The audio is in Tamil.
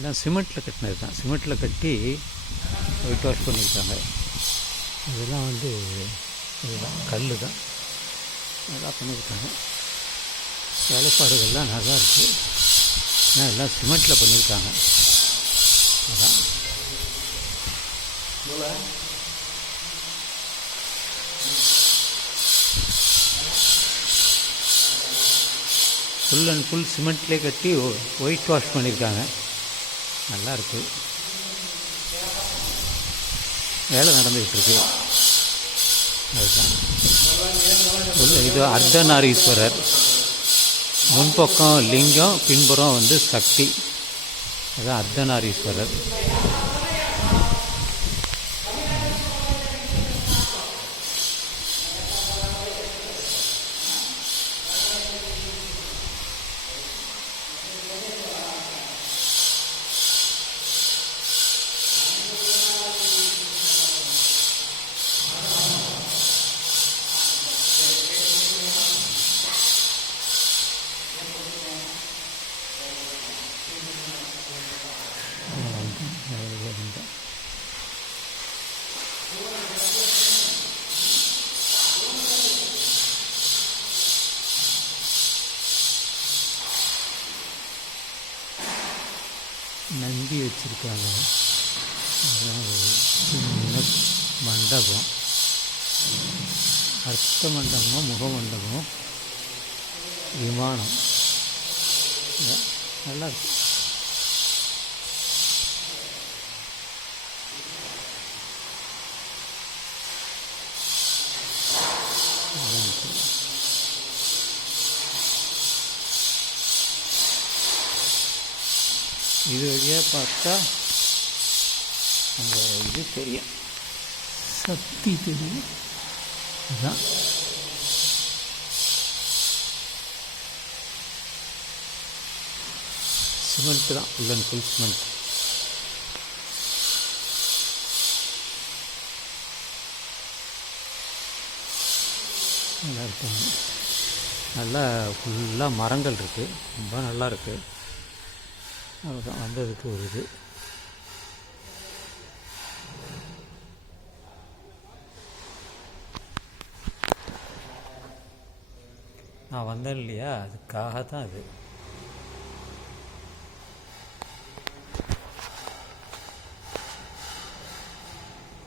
எல்லாம் சிமெண்ட்டில் கட்டினது தான் சிமெண்ட்டில் கட்டி ஒயிட் வாஷ் பண்ணியிருக்காங்க. இதெல்லாம் வந்து இதுதான் கல் தான் நல்லா பண்ணியிருக்காங்க. வேலைப்பாடுகள்லாம் நல்லா இருக்குது ஏன்னா எல்லாம் சிமெண்ட்டில் பண்ணியிருக்காங்க. அதான். ஃபுல் அண்ட் ஃபுல் சிமெண்ட்லேயே கட்டி ஒயிட் வாஷ் பண்ணியிருக்காங்க. நல்லா இருக்குது வேலை நடந்துக்கிட்டு இருக்கு அதுதான். உள்ள இது அர்த்தநாரீஸ்வரர். முன்பக்கம் லிங்கம் பின்புறம் வந்து சக்தி. அதுதான் அர்த்தநாரீஸ்வரர். நந்தி வச்சுருக்காங்க. அதான் ஒரு சின்ன மண்டபம். அர்த்த மண்டபமும் முக விமானம். நல்லா இருக்கு. இது வழியாக பார்த்தா அந்த இது தெரியும். சக்தி தெரியும். அதான். சிமெண்ட் தான் ஃபுல் அண்ட் ஃபுல் சிமெண்ட் நல்லா இருக்காங்க. நல்லா ஃபுல்லாக மரங்கள் இருக்குது ரொம்ப நல்லா இருக்குது அவ்வளோதான் வந்ததுக்கு ஒரு இது. நான் வந்தேன் இல்லையா? அதுக்காக தான் அது.